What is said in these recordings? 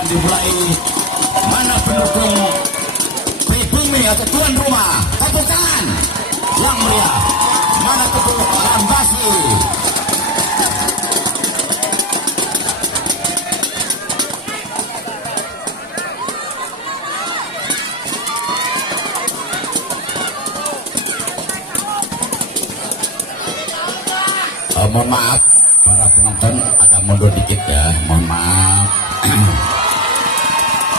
akan dimulai. Mana pendukung pribumi atau tuan rumah? Tepuk tangan yang meriah. Mana tepuk Lambasi? Mohon maaf para penonton, agak mundur dikit ya, mohon maaf.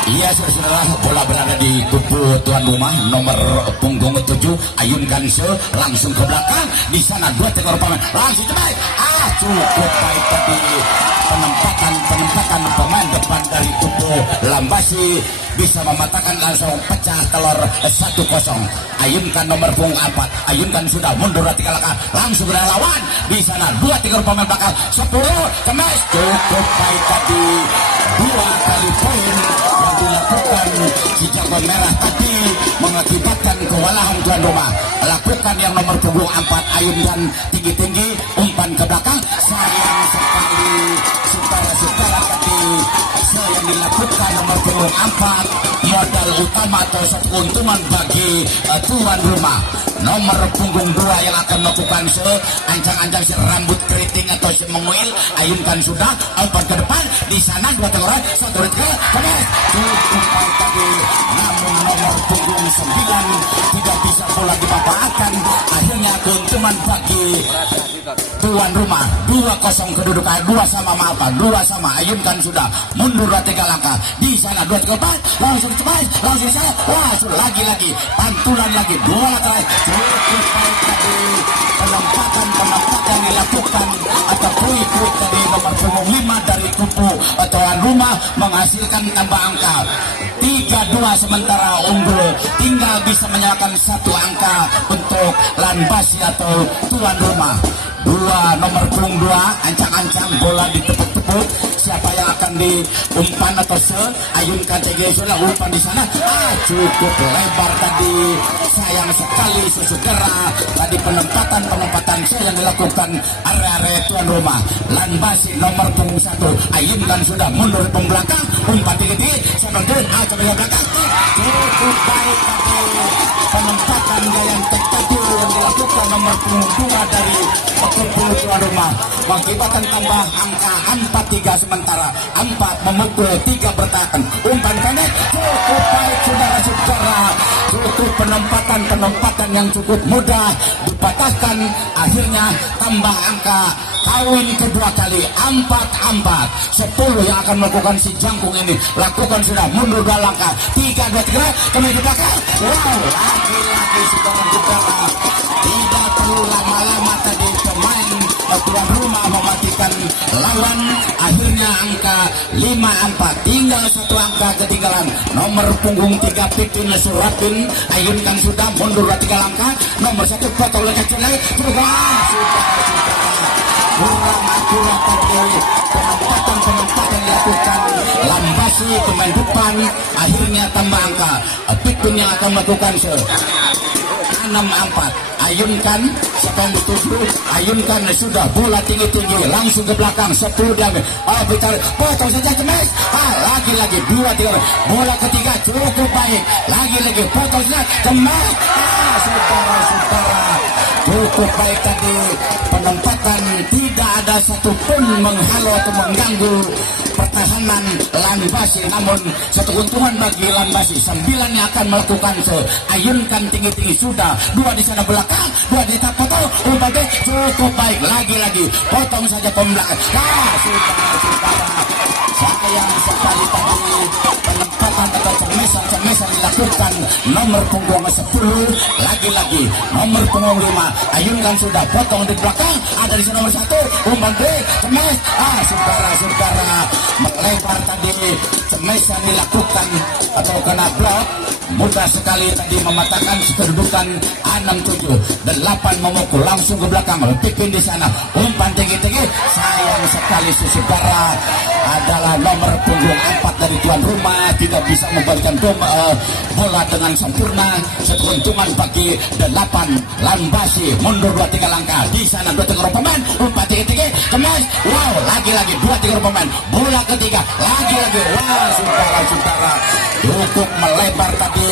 Iya, saudara, bola berada di tubuh tuan rumah nomor punggung 7 ayunkan langsung ke belakang. Di sana dua tekor pemain langsung cepat. Cukup baik tadi penempatan pemain depan dari tubuh Lambasi bisa mematahkan, langsung pecah telur 1-0. Ayunkan nomor punggung 4, ayunkan sudah mundur hati kalahkan, langsung ke lawan. Di sana dua tekor pemain belakang 10 kemas. Cukup baik tadi 2 kali poin yang dilakukan si jago merah tadi mengakibatkan kewalahan tuan rumah. Lakukan yang nomor punggung 4, ayunkan tinggi-tinggi, umpan ke belakang. Sayang sekali saudara-saudara tadi yang dilakukan nomor punggung 4 modal utama atau keuntungan bagi tuan rumah. Nomor punggung 2 yang akan melakukan ancang-ancang rambut keriting atau menguil, ayunkan sudah, umpan ke depan. Di sana dua teguran, satu retrek, kemas. Cukup baik tadi, namun nomor punggung 9 tidak bisa bola dimanfaatkan. Akhirnya keuntungan bagi tuan rumah. 2-0 kedudukan, 2 sama, ayunkan sudah, mundur 3 langkah. Di sana 2 teguran, langsung cepat, langsung di sana, langsung lagi, pantulan lagi, 2 terakhir. Cukup baik tadi penempatan dilakukan atau kuik dari nomor punggung 5 dari kubu tuan rumah menghasilkan tambah angka 3-2, sementara unggul tinggal bisa menyalakan 1 angka untuk Lambasi atau tuan rumah. Nomor punggung 2 ancang-ancang bola ditepuk-tepuk. Siapa yang akan diumpan atau ayunkan CG sudah umpan di sana. Cukup lebar tadi. Sayang sekali saudara tadi penempatan yang dilakukan area tuan rumah. Lambasi nomor punggung 1 ayunkan sudah mundur ke belakang, umpan tinggi-tinggi sampai ke belakang. Cukup baik tadi penempatan yang tadi yang dilakukan nomor punggung 2 dari kubu tuan rumah mengakibatkan tambah angka 4-3, sementara 4 memukul 3 bertahan. Umpan pendek cukup baik saudara-saudara. Cukup penempatan yang cukup mudah dipatahkan. Akhirnya tambah angka kawin kedua kali 4-4. 10 yang akan melakukan si jangkung ini lakukan sudah mundur 2 langkah, 3-2-3 kemudian ke belakang. Lagi saudara-saudara, tidak perlu lama-lama tadi pemain tuan rumah mematikan lawan. Akhirnya angka 5-4, tinggal 1 angka ketinggalan. Nomor punggung 3 Pipin Surapin ayunkan sudah mundur 3 langkah. Nomor 1 potong oleh kecil sudah kurang akurat tadi penempatan dilakukan Lambasi pemain depan. Akhirnya tambah angka Pipin yang akan melakukan 6-4. Ayunkan siapa yang dituju, ayunkan sudah bola tinggi-tinggi langsung ke belakang 10 diambil. Bicara potong saja cemas. Lagi 2-3 bola ketiga cukup baik. Lagi potong saja cemas. Saudara-saudara, cukup baik tadi penempatan, tidak ada satupun menghalau atau mengganggu pertahanan Lambasi. Namun satu keuntungan bagi Lambasi, 9 yang akan melakukan ayunkan tinggi-tinggi sudah 2 di sana belakang, 2 di tak potong, umpan cukup baik. Lagi potong saja pembelakang. Saudara-saudara, sayang sekali tadi penempatan atau cermesan dilakukan nomor punggung 10. Lagi nomor punggung 5 ayunkan sudah potong di belakang. Ada di sana nomor 1 umpan cemes. Saudara-saudara, melebar tadi cemesan dilakukan atau kena blok. Mudah sekali tadi mematahkan kedudukan 6-7. 8 memukul langsung ke belakang. Pipin di sana umpan tinggi-tinggi. Sayang sekali saudara, adalah nomor punggung 4 dari tuan rumah tidak bisa membalikan bola dengan sempurna. Satu keuntungan bagi 8 Lambasi, mundur 2-3 langkah. Di sana 2-3 pemain, umpan tinggi kemas. Wow, lagi-lagi 2-3 pemain. Bola ketiga, lagi-lagi. Wah, saudara-saudara, cukup melebar tadi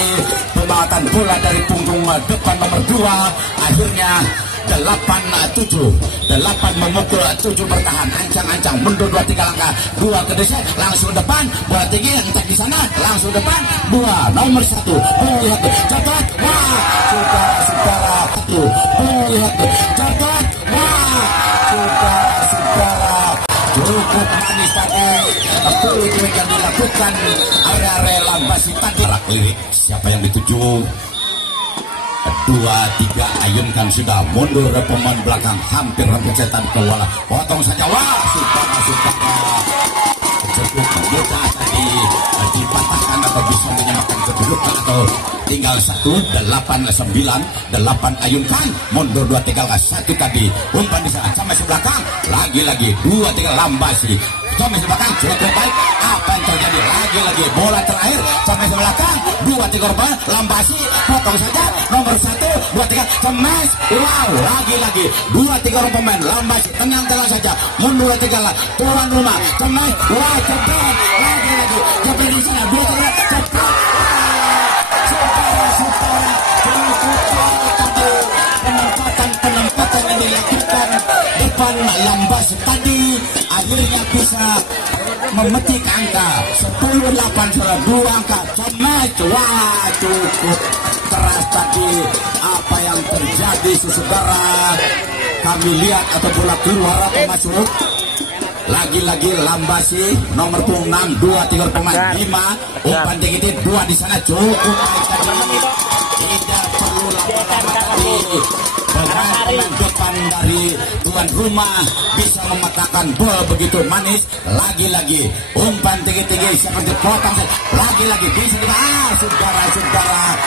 pemawatan bola dari punggung depan nomor 2. Akhirnya 8-7 memukul 7 bertahan, ancang-ancang mundur 2-3 langkah, 2 ke depan langsung depan, bola tinggi entah di sana langsung depan, 2 nomor 1 lihat cepat, wah saudara-saudara, 1 lihat cepat, wah saudara-saudara, cukup manis tadi kulit yang dilakukan area Lambasi tadi. Siapa yang dituju? 2-3 ayunkan sudah mundur pemain belakang, hampir setan ke bola, potong saja. Wah, saudara-saudara, cukup mudah tadi dipatahkan atau bisa menyamakan kedudukan atau tinggal 8 ayunkan mundur 2-3 1 tadi umpan di sana sama belakang, lagi-lagi 2-3 Lambasi sama belakang, cukup baik. Apa yang terjadi? Lagi-lagi bola terakhir sama belakang, 2-3 korban Lambasi, potong saja nomor 1 2-3 kemas. Wow, lagi-lagi 2-3 pemain Lambasi, tenang saja mundur 2-3 lah tuan rumah kemas. Wow, cepat lagi-lagi cepat di sana 2-3 cepat. Saudara-saudara, penempatan yang dilakukan depan Lambasi tadi akhirnya bisa memetik angka 10-8, 2 angka cemas. Wah, cukup keras tadi apa yang terjadi saudara. Kami lihat atau bola keluar atau masuk. Lagi-lagi Lambasi nomor 6 2-3 pemain 5 umpan tinggi 2 di sana, cukup baik tadi, tidak perlu lama-lama tadi. Pemain depan dari tuan rumah bisa mematahkan bola begitu manis. Lagi-lagi umpan tinggi-tinggi seperti potong, lagi-lagi bisa saudara-saudara,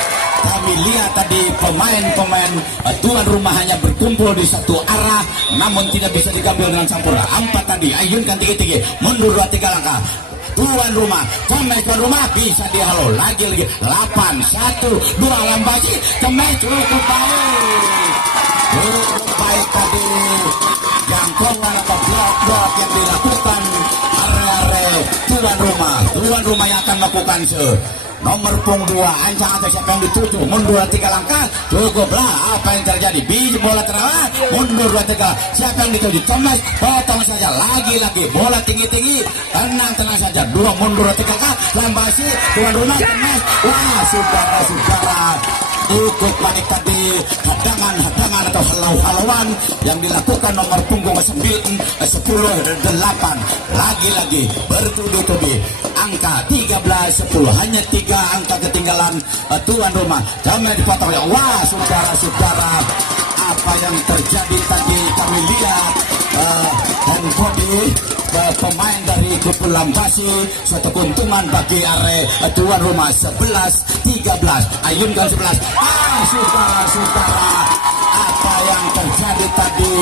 kami lihat tadi pemain-pemain tuan rumah hanya berkumpul di satu arah, namun tidak bisa diambil dengan sempurna. 4 tadi ayunkan tinggi-tinggi mundur 2-3 langkah, tuan rumah bisa dihalau lagi-lagi 8-1 2 Lambasi kemas. Cukup baik tadi jangkauan atau blok-blok yang dilakukan area tuan rumah yang akan melakukan nomor 2 ancang-ancang siapa yang dituju mundur 3 langkah, cukuplah. Apa yang terjadi? Biji bola terawat mundur 2-3, siapa yang dituju kemas, potong saja lagi-lagi bola tinggi-tinggi, tenang saja 2 mundur 3 langkah Lambasi tuan rumah kemas. Wah, saudara-saudara, cukup baik tadi hadangan atau halau-halauan yang dilakukan nomor punggung 10-8, lagi-lagi bertubi-tubi angka 13-10, hanya 3 angka ketinggalan tuan rumah. Jangan dipotong. Wah, saudara-saudara, apa yang terjadi tadi kami lihat dan body pemain dari klub Lambasi, satu keuntungan bagi area tuan rumah 11-13 ayunkan 11. Saudara-saudara, apa yang terjadi tadi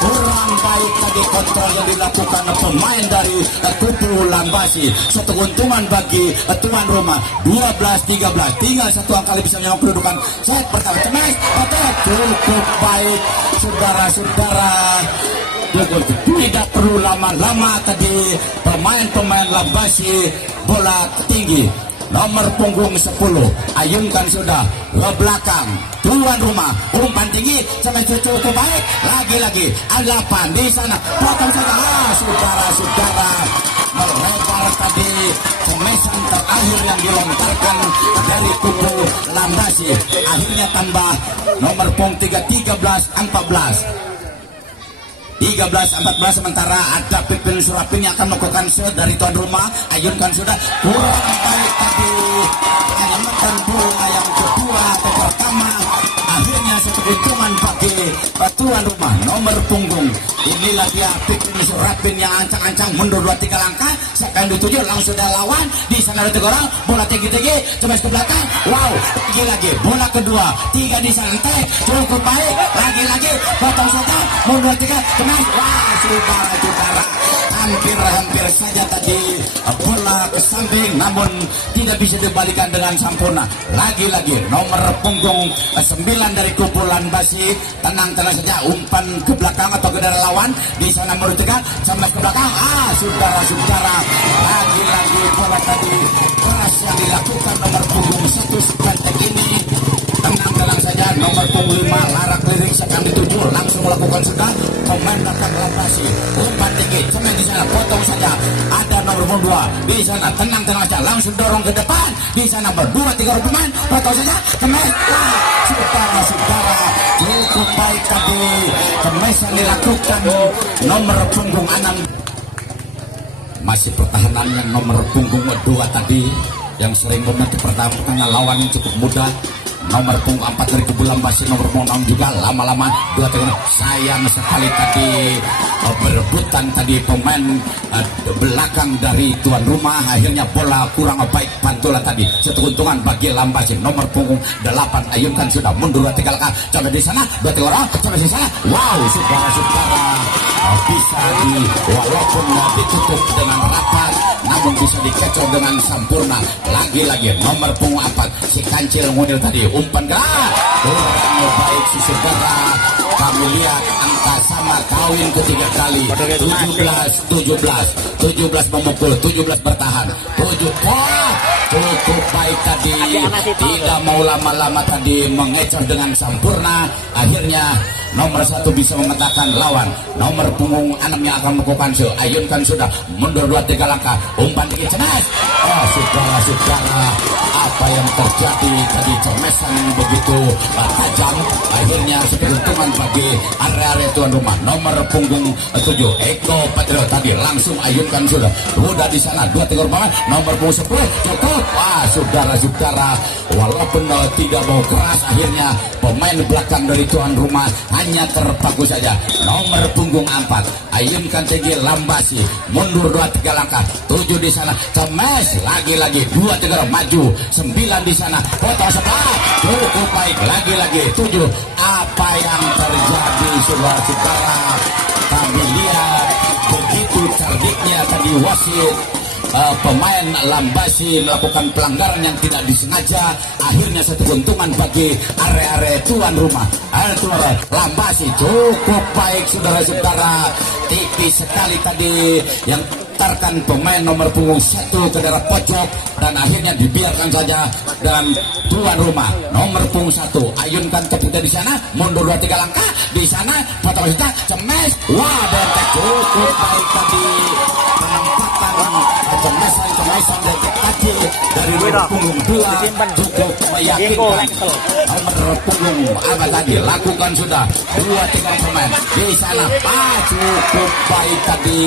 kurang baik tadi kontrol yang dilakukan pemain dari klub Lambasi, satu keuntungan bagi tuan rumah 12-13, tinggal 1 angka lebih bisa menyambung kedudukan set pertama. Cemas cukup baik saudara-saudara, tidak perlu lama-lama tadi pemain-pemain Lambasi bola tinggi nomor punggung 10 ayunkan sudah ke belakang tuan rumah, umpan tinggi sampai cukup baik, lagi-lagi 8 di sana, potong saja. Saudara-saudara, melebar tadi semesan terakhir yang dilontarkan dari kubu Lambasi, akhirnya tambah nomor punggung 13-14 sementara ada Pipin Surapin yang akan melakukan dari tuan rumah, ayunkan sudah kurang baik tadi, hanya makan bola yang kedua atau pertama, akhirnya satu keuntungan bagi tuan rumah nomor punggung. Inilah dia Pipin Surapin yang ancang-ancang mundur 2-3 langkah, siapa yang dituju langsung dia lawan, di sana ada 3 orang, bola tinggi-tinggi cemas ke belakang. Wow, lagi-lagi bola kedua 3 di sana, cukup baik, lagi-lagi potong saja mundur 3 cemas. Wah, saudara-saudara, hampir saja tadi bola ke samping, namun tidak bisa dibalikan dengan sempurna. Lagi-lagi nomor punggung 9 dari kumpulan Basi, tenang saja, umpan ke belakang atau ke daerah lawan, di sana merujukan sampai ke belakang. Saudara-saudara, lagi-lagi bola tadi keras yang dilakukan nomor punggung 1 sepantek ini. Tenang saja, nomor punggung 5 larak lirik akan dituju, langsung melakukan sudah pemain belakang Basi, umpan tinggi, cemen di sana, potong saja. Ada nomor punggung 2 di sana, tenang saja, langsung dorong ke depan. Di sana berdua 3 pemain, potong saja, cemen. Saudara-saudara, cukup baik tadi kemesan dilakukan nomor punggung 6. Masih pertahanan yang nomor punggung 2 tadi yang sering membantu pertama karena lawan yang cukup mudah. Nomor punggung 4 dari kumpulan Basi, nomor punggung 6 juga lama-lama 2 tengah. Sayang sekali tadi berebutan tadi pemain belakang dari tuan rumah, akhirnya bola kurang baik pantulan tadi. Satu keuntungan bagi Lambasi. Nomor punggung 8 ayunkan sudah mundur 3 langkah, coba di sana 2 3 orang, coba di sana. Wow, saudara-saudara, bisa walaupun ditutup dengan rapat, namun bisa dikecoh dengan sempurna. Lagi-lagi nomor punggung 4 si Kancil Munir tadi umpan gerak kurang baik si saudara. Kami lihat angka sama, kawin ketiga kali, 17 memukul, 17 bertahan, 7 cukup baik tadi, tidak mau lama-lama tadi mengecoh dengan sempurna. Akhirnya nomor 1 bisa memetakan lawan. Nomor punggung 6 yang akan melakukan ayunkan sudah mundur 2 3 langkah, umpan tinggi cemas. Saudara-saudara, apa yang terjadi tadi, cemesan begitu tajam, akhirnya keuntungan bagi area tuan rumah. Nomor punggung 7 Eko Patriot tadi langsung ayunkan sudah di sana 2 3 orang. Nomor punggung 10 cukup. Saudara-saudara, walaupun tidak mau keras, akhirnya pemain belakang dari tuan rumah hanya terpaku saja. Nomor punggung 4 ayunkan tinggi Lambasi, mundur 2 3 langkah, 7 di sana cemes, lagi-lagi 2 3 maju, 9 di sana potong sebelah, cukup baik, lagi-lagi 7. Apa yang terjadi saudara-saudara? Kami lihat begitu cerdiknya tadi wasit. Pemain Lambasi melakukan pelanggaran yang tidak disengaja, akhirnya satu keuntungan bagi area tuan rumah. Lambasi cukup baik saudara-saudara, tipis sekali tadi yang tarkan pemain nomor punggung 1 ke daerah pojok, dan akhirnya dibiarkan saja. Dan tuan rumah nomor punggung 1 ayunkan ketika di sana mundur 2 3 langkah, di sana potong kita cemes. Bentek cukup baik tadi penempatan cemesan dan kecil dari nomor punggung 2 cukup meyakinkan. Nomor punggung apa tadi lakukan sudah 2 3 pemain di sana, cukup baik tadi,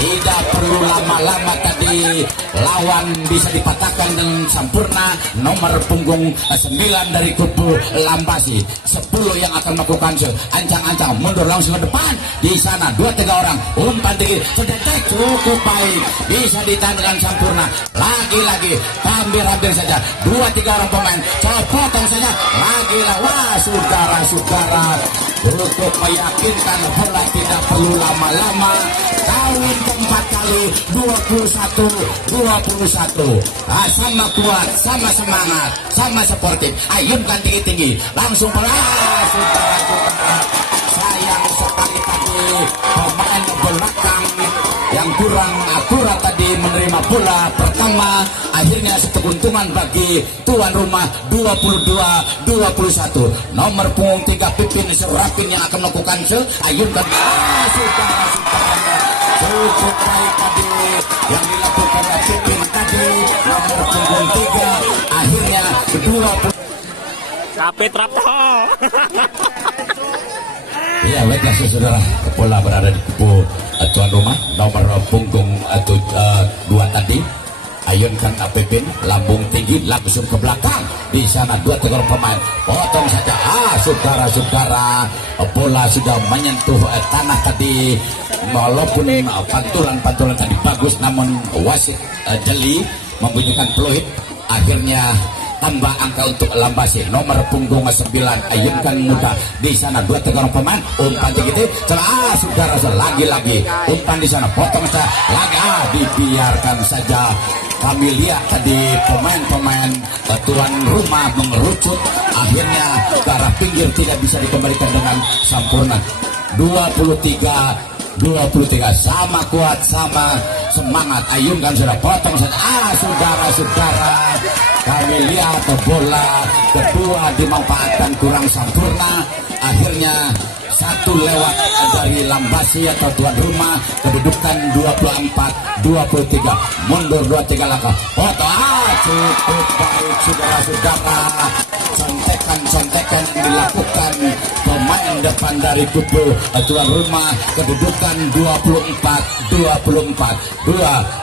tidak perlu lama-lama tadi, lawan bisa dipatahkan dengan sempurna. Nomor punggung 9 dari kubu Lambasi, 10 yang akan melakukan ancang-ancang mundur langsung ke depan, di sana 2 3 orang umpan tinggi sedetek, cukup baik, bisa ditahan dengan sempurna. Lagi-lagi hampir saja 2 3 orang pemain potong saja, saudara-saudara, cukup meyakinkan, bola tidak perlu lama-lama. Kawin keempat kali 21. Sama kuat, sama semangat, sama sportif, ayunkan tinggi-tinggi langsung pelan. Saudara-saudara, sayang sekali tadi pemain belakang yang kurang akurat tadi menerima bola pertama, akhirnya satu keuntungan bagi tuan rumah 22-21. Nomor punggung 3 Pipin Serapin yang akan melakukan ayunkan. Saudara-saudara, cukup baik tadi yang dilakukan Pipin tadi, nomor punggung 3 akhirnya 20. Capek Trapto. Ya, baiklah saudara, bola berada di kubu tuan rumah. Nomor punggung 2 tadi ayunkan Pipin, lambung tinggi langsung ke belakang, di sana 2 3 pemain potong saja. Saudara-saudara, bola sudah menyentuh tanah tadi, walaupun pantulan tadi bagus, namun wasit jeli membunyikan peluit. Akhirnya tambah angka untuk Lambasi nomor punggung 9 ayunkan muda di sana dua tegar pemain umpan tinggi saudara lagi-lagi umpan di sana potong saja lagi dibiarkan saja. Kami lihat tadi pemain-pemain tuan rumah mengerucut akhirnya ke arah pinggir tidak bisa dikembalikan dengan sempurna. 23 sama kuat sama semangat ayunkan sudah potong saja saudara-saudara kami lihat bola kedua dimanfaatkan kurang sempurna akhirnya satu lewat dari Lambasi atau tuan rumah kedudukan 24-23 mundur 2-3 langkah foto cukup baik saudara-saudara contekan yang dilakukan pemain depan dari kubu tuan rumah kedudukan 24-24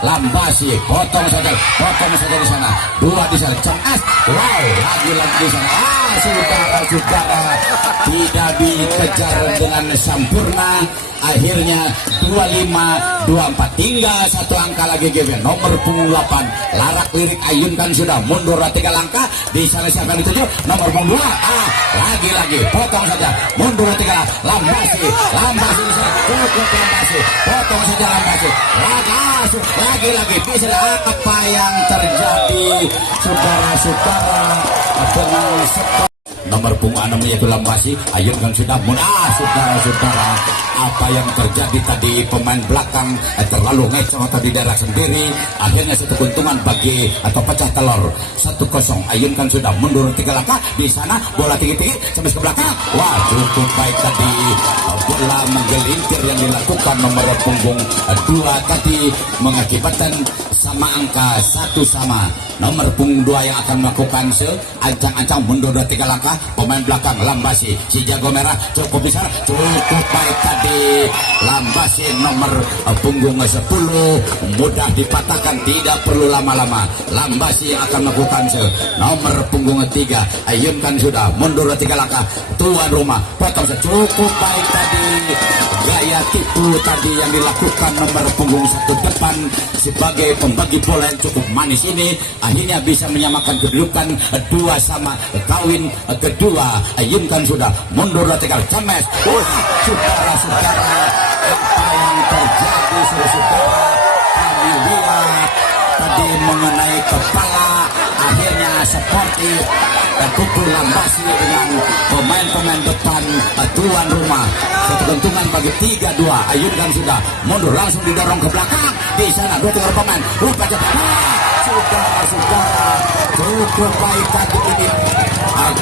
Lambasi potong saja di sana dua di sana cengas lagi-lagi di sana saudara-saudara tidak dikejar dengan sempurna akhirnya 25-24 tinggal satu angka lagi GB nomor punggung 8 larak lirik ayunkan sudah mundur 3 langkah di sana siapa dituju nomor punggung 2 lagi-lagi potong saja mundur 3 Lambasi di sana cukup Lambasi potong saja Lambasi lagi-lagi bisa apa yang terjadi saudara-saudara dengan nomor punggung 6 yaitu Lambasi ayunkan sudah mudah saudara-saudara apa yang terjadi tadi pemain belakang terlalu ngecoh tadi daerah sendiri akhirnya satu keuntungan bagi atau pecah telur 1-0 ayunkan sudah mundur 3 langkah di sana bola tinggi-tinggi sampai ke belakang cukup baik tadi bola menggelintir yang dilakukan nomor punggung 2 tadi mengakibatkan sama angka 1 sama nomor punggung 2 yang akan melakukan ancang-ancang mundur 3 langkah pemain belakang Lambasi si jago merah cukup besar cukup baik tadi Lambasi nomor punggung 10 mudah dipatahkan tidak perlu lama-lama Lambasi akan melakukan nomor punggung 3 ayunkan sudah mundur 3 langkah tuan rumah potong cukup baik tadi gaya tipu tadi yang dilakukan nomor punggung 1 depan sebagai pembagi bola yang cukup manis ini akhirnya bisa menyamakan kedudukan 2 sama kawin kedua ayunkan sudah mundur 3 cemes saudara-saudara apa yang terjadi saudara kami lihat tadi mengenai kepala akhirnya seperti kubu Lambasi dengan pemain-pemain depan tuan rumah satu keuntungan bagi 3-2 ayunkan sudah mundur langsung didorong ke belakang di sana 2 pemain lupa cepat saudara-saudara cukup baik tadi ini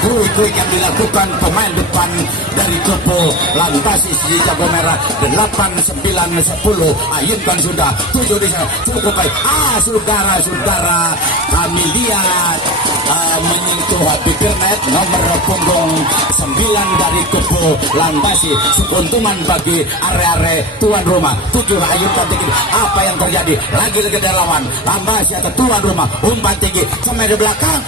quick yang dilakukan pemain depan dari kubu Lambasi si jago merah 8-9-10 ayunkan sudah 7 di sana cukup baik saudara-saudara kami lihat menyentuh bibir net nomor punggung 9 dari kubu Lambasi keuntungan bagi area tuan rumah 7 ayunkan tinggi apa yang terjadi lagi-lagi dari lawan Lambasi atau tuan rumah umpan tinggi sampai di belakang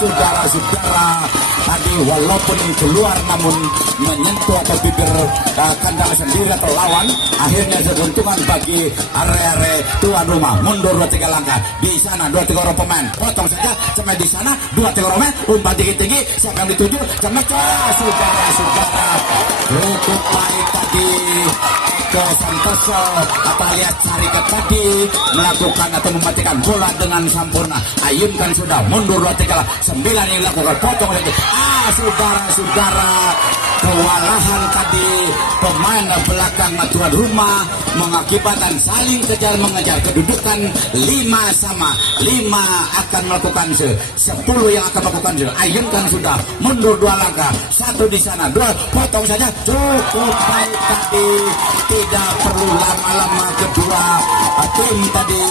saudara-saudara tadi walaupun keluar namun menyentuh atau bibir kandang sendiri atau lawan akhirnya keuntungan bagi area tuan rumah mundur 2-3 langkah di sana 2-3 orang pemain potong saja sampai di sana 2-3 orang pemain umpan tinggi-tinggi siapa yang dituju sampai saudara-saudara cukup baik tadi ke Santoso apa lihat Syarikat tadi melakukan atau mematikan bola dengan sempurna ayunkan sudah mundur 2-3 9 yang dilakukan potong lagi saudara-saudara kewalahan tadi pemain belakang tuan rumah mengakibatkan saling kejar mengejar kedudukan 5 sama 5 akan melakukan 10 yang akan melakukan ayunkan sudah mundur 2 langkah 1 di sana 2 potong saja cukup baik tadi tidak perlu lama-lama kedua tim tadi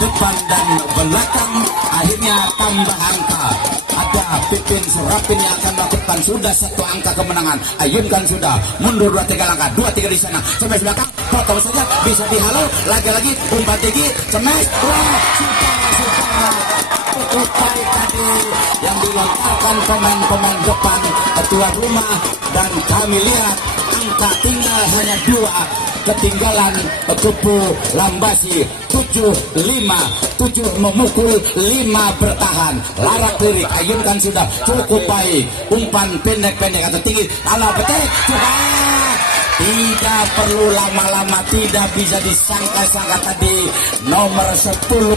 depan dan belakang akhirnya tambah angka ada Pipin Surapin yang akan melakukan sudah 1 angka kemenangan ayunkan sudah mundur 2-3 langkah 2-3 di sana sampai belakang potong saja bisa dihalau lagi-lagi umpan tinggi cemes saudara-saudara cukup baik tadi yang dilontarkan pemain-pemain depan tuan rumah dan kami lihat angka tinggal hanya 2 ketinggalan kubu Lambasi 7 7 memukul, 5 bertahan, larak lirik, ayunkan sudah cukup baik, umpan pendek-pendek atau tinggi, ala petik, tidak perlu lama-lama, tidak bisa disangka-sangka tadi nomor 10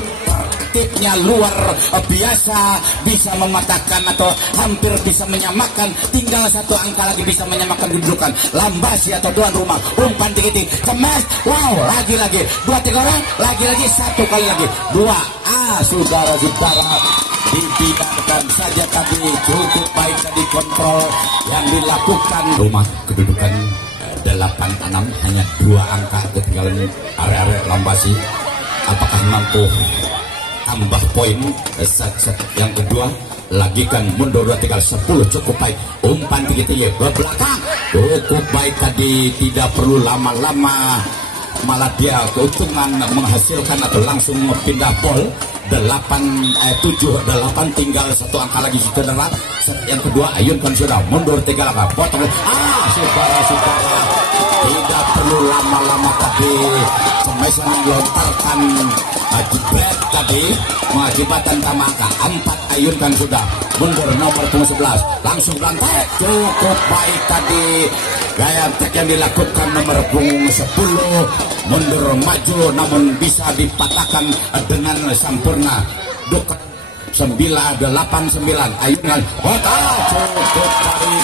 tipnya luar biasa, bisa mematahkan atau hampir bisa menyamakan, tinggal 1 angka lagi bisa menyamakan kedudukan Lambasi atau tuan rumah. Umpan tinggi kemas, wow, lagi-lagi 2-3 orang, lagi-lagi 1 kali lagi 2. Saudara-saudara, dibiarkan saja tadi, cukup baik tadi kontrol yang dilakukan. Rumah kedudukan 86, hanya 2 angka ketinggalan area Lambasi. Apakah mampu tambah poin? Yang kedua lagi kan mundur 2 tinggal 10, cukup baik, umpan tinggi-tinggi ke belakang, cukup baik tadi, tidak perlu lama-lama, malah dia keuntungan menghasilkan atau langsung pindah bol. 7-8 tinggal 1 angka lagi saudara. Yang kedua ayunkan sudah mundur 3 langkah, potong. Saudara-saudara, tidak perlu lama-lama tadi, Semesan melontarkan jebret tadi mengakibatkan tamaka 4, ayunkan sudah mundur nomor 11, langsung belantai, cukup baik tadi gaya tek yang dilakukan nomor punggung 10, mundur maju namun bisa dipatahkan dengan sempurna. 9-8-9 ayunkan, cukup baik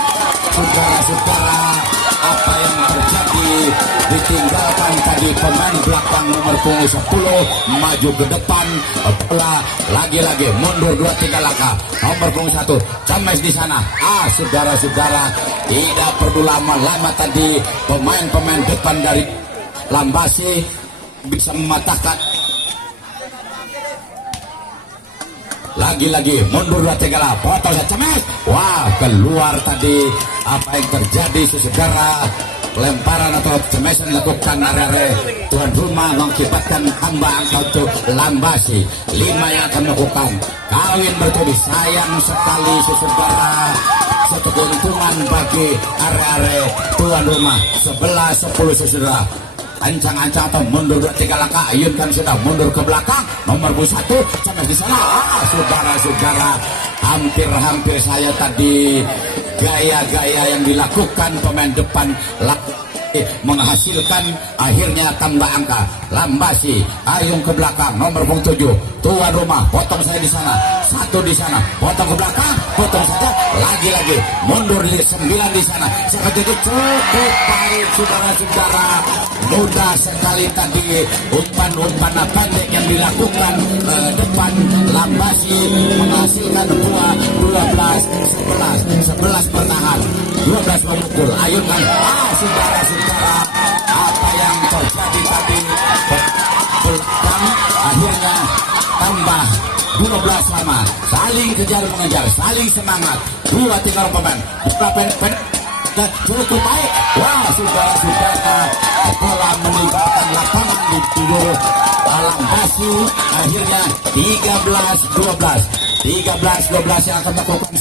saudara-saudara. Apa yang terjadi, ditinggalkan tadi pemain belakang nomor punggung 10, maju ke depan, bola lagi-lagi mundur 2-3 langkah, nomor punggung 1 James di sana. Saudara-saudara, tidak perlu lama-lama tadi, pemain-pemain depan dari Lambasi bisa mematahkan. Lagi-lagi mundur 2-3 lah, potong James, wah, keluar tadi. Apa yang terjadi saudara, lemparan atau cemesan dilakukan area tuan rumah mengakibatkan tambah angka untuk Lambasi. 5 yang akan melakukan kawin bertubi. Sayang sekali saudara, satu keuntungan bagi area tuan rumah 11-10 saudara. Ancang-ancang atau mundur 2-3 langkah, ayunkan sudah mundur ke belakang, nomor 1 Cemes di sana. Saudara-saudara, hampir-hampir saya tadi gaya-gaya yang dilakukan pemain depan menghasilkan akhirnya tambah angka. Lambasi ayung ke belakang, nomor 7 tuan rumah, potong saya di sana, 1 di sana, potong ke belakang, potong saja, lagi-lagi mundur di 9 di sana. Seperti itu cukup baik saudara-saudara, mudah sekali tadi umpan-umpan pendek yang dilakukan depan Lambasi menghasilkan 11 bertahan, 12 memukul, ayunkan. Saudara-saudara, apa yang terjadi tadi, belakang akhirnya tambah 12 lama, saling kejar mengejar, saling semangat, 2-3 pemain dan cukup baik. Wah, saudara-saudara, bola meninggalkan lapangan di tidur Lambasi, akhirnya 13-12 yang akan melakukan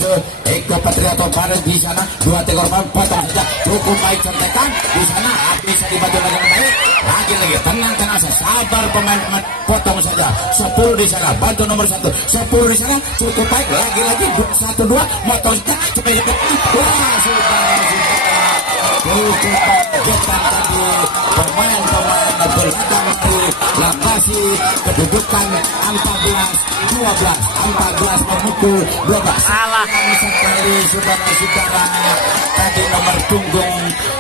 Eko Patriato Barat di sana, 2-3 korban, potong saja, cukup baik contekan di sana, bisa dibantu dengan baik, lagi-lagi tenangkan asa, sabar pemain-pemain, potong saja, 10 di sana, bantu nomor 1, 10 di sana, cukup baik, lagi-lagi 1-2, motong saja, cepat. Wah, saudara-saudara, cukup bagian tadi pemain-pemain belakang di Lambasi, kedudukan 14 memukul 12. Salah sekali saudara-saudara, tadi nomor punggung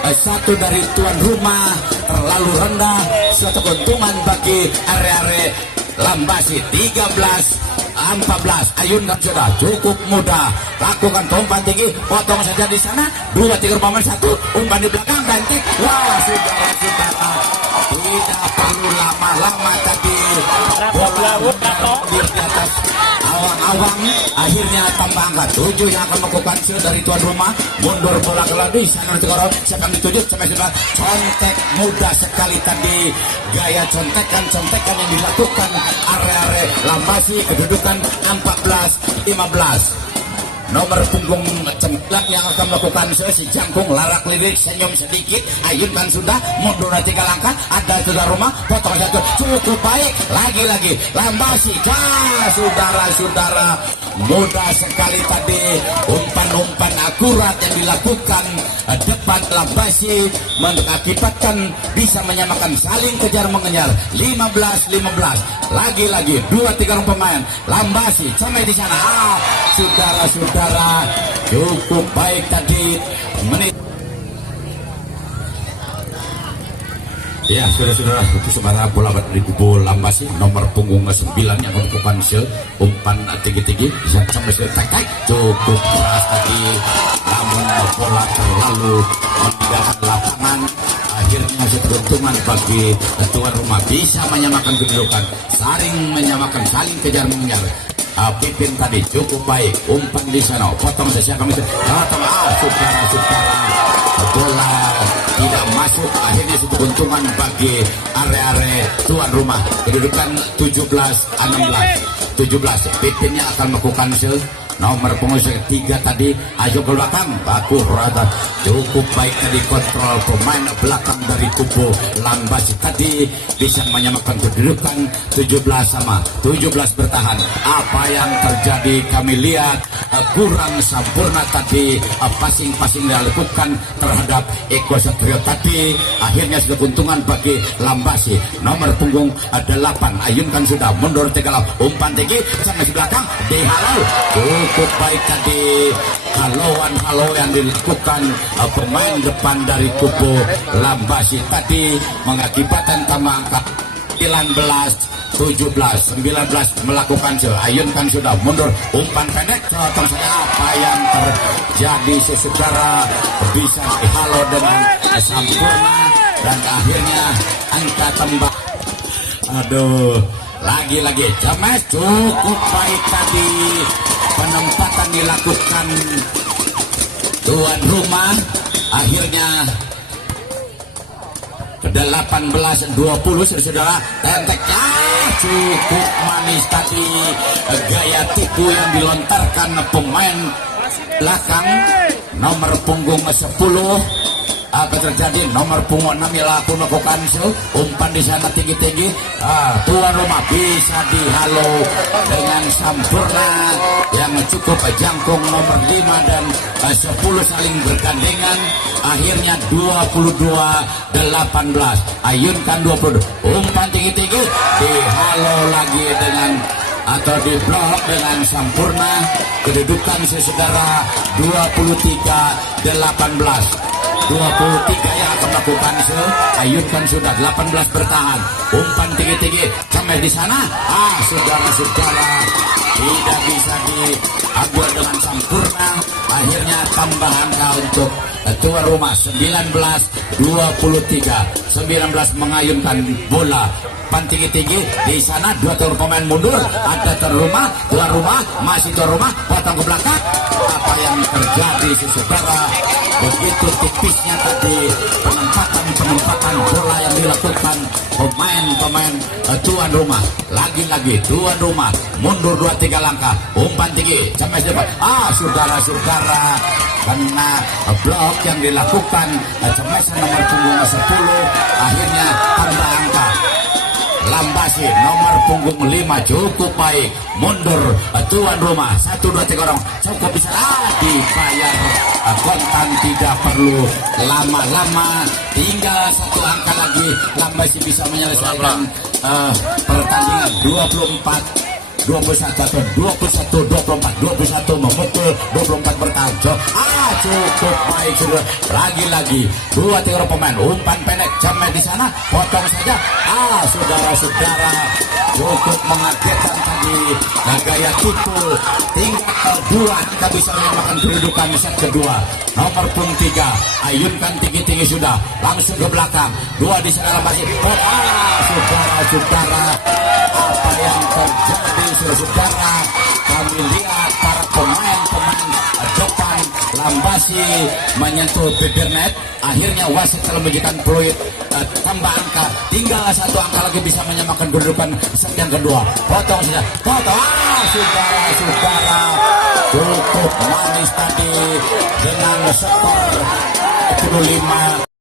1 dari tuan rumah terlalu rendah, suatu keuntungan bagi area Lambasi. 13-14 ayunkan sudah, cukup mudah, lakukan umpan tinggi, potong saja di sana, 2-3 pemain 1, umpan di belakang ganti. Wah, saudara-saudara, tidak perlu lama-lama tadi, bola di atas awang-awang, akhirnya tambah angka 7 yang akan melakukan dari tuan rumah, mundur bola ke lagi sana siapa yang dituju, contek mudah sekali tadi, gaya contekan yang dilakukan area Lambasi, kedudukan 14-15. nomor punggung 9 yang akan melakukan si jangkung larak lirik senyum sedikit, ayunkan sudah mundur 3 langkah, ada tuan rumah potong satu, cukup baik, lagi-lagi Lambasi, saudara-saudara, mudah sekali tadi umpan-umpan akurat yang dilakukan depan Lambasi mengakibatkan bisa menyamakan saling kejar mengejar 15-15. Lagi-lagi 2-3 pemain Lambasi sampai di sana. Saudara-saudara, cukup baik tadi menit. Ya, saudara-saudara, itu sebenarnya bola dari kubu Lambasi nomor punggung 9 yang melakukan umpan tinggi-tinggi sampai tetek cukup keras tadi, namun bola terlalu meninggalkan lapangan. Akhirnya keuntungan bagi tuan rumah bisa menyamakan kedudukan, saling menyamakan, saling kejar mengejar. Pipin tadi cukup baik, umpan di sana, potong sesiap kami itu, saudara-saudara, bola tidak masuk. Akhirnya keuntungan bagi area tuan rumah, kedudukan 17-16. Pipinnya akan melakukan nomor pengusir 3 tadi, ayo ke belakang, baku rata, cukup baik tadi kontrol pemain belakang dari kubu Lambasi tadi bisa menyamakan kedudukan 17 bertahan. Apa yang terjadi kami lihat kurang sempurna tadi passing dilakukan terhadap Eko Satrio tadi. Akhirnya sudah keuntungan bagi Lambasi nomor punggung 8, ayunkan sudah mundur 3 umpan tinggi sampai di belakang dihalau. Cukup baik tadi halau yang dilakukan pemain depan dari kubu Lambasi tadi mengakibatkan tambah angka 19 melakukan ayunkan sudah mundur umpan pendek, contoh saja apa yang terjadi saudara, bisa dihalau dengan sempurna dan akhirnya angka tambah. Lagi-lagi James cukup baik tadi penempatan dilakukan tuan rumah. Akhirnya ke 18-20 saudara, tenteknya cukup manis tadi, gaya tipu yang dilontarkan pemain belakang nomor punggung 10. Apa terjadi? Nomor punggung 6 pun melakukan umpan di sana tinggi-tinggi. Tuan rumah bisa dihalau dengan sempurna yang cukup jangkung nomor 5 dan 10 saling bergandengan. Akhirnya 22-18. Ayunkan 20. Umpan tinggi-tinggi dihalau lagi dengan atau diblok dengan sempurna. Kedudukan saudara 23-18. 23 yang akan melakukan ayunkan sudah 18 bertahan, umpan tinggi-tinggi sampai di sana. Saudara-saudara, tidak bisa diambil dengan sempurna. Akhirnya tambahan untuk tuan rumah 19-23. 19 mengayunkan bola umpan tinggi-tinggi di sana. 2 tuan pemain mundur, ada tuan rumah masih tuan rumah potong ke belakang. Apa yang terjadi saudara, begitu tipisnya tadi penempatan bola yang dilakukan pemain tuan rumah. Lagi-lagi tuan rumah mundur 2-3 langkah, umpan tinggi sampai depan. Saudara-saudara, karena blok yang dilakukan cemesan nomor punggung 10, akhirnya tambah angka. Lambasi nomor punggung 5 cukup baik, mundur tuan rumah 1-2-3 orang cukup bisa dibayar kontan, tidak perlu lama-lama, tinggal 1 angka lagi Lambasi bisa menyelesaikan pertandingan 21 atau 21 memukul 24 bertahan. Cukup baik sudah. Lagi-lagi 2-3 pemain umpan pendek jamnya di sana, potong saja. Saudara-saudara, cukup mengagetkan tadi gaya tipu. Tinggal 2 kita bisa menyamakan kedudukan set kedua. Nomor punggung 3 ayunkan tinggi-tinggi sudah langsung ke belakang. 2 di sana masih. Saudara-saudara, apa yang terjadi saudara, kami lihat para pemain depan Lambasi menyentuh bibir net. Akhirnya wasit telah memberikan peluit tambah angka, tinggal 1 angka lagi bisa menyamakan kedudukan set yang kedua. Potong saja, potong. Saudara-saudara, cukup manis tadi dengan skor 25.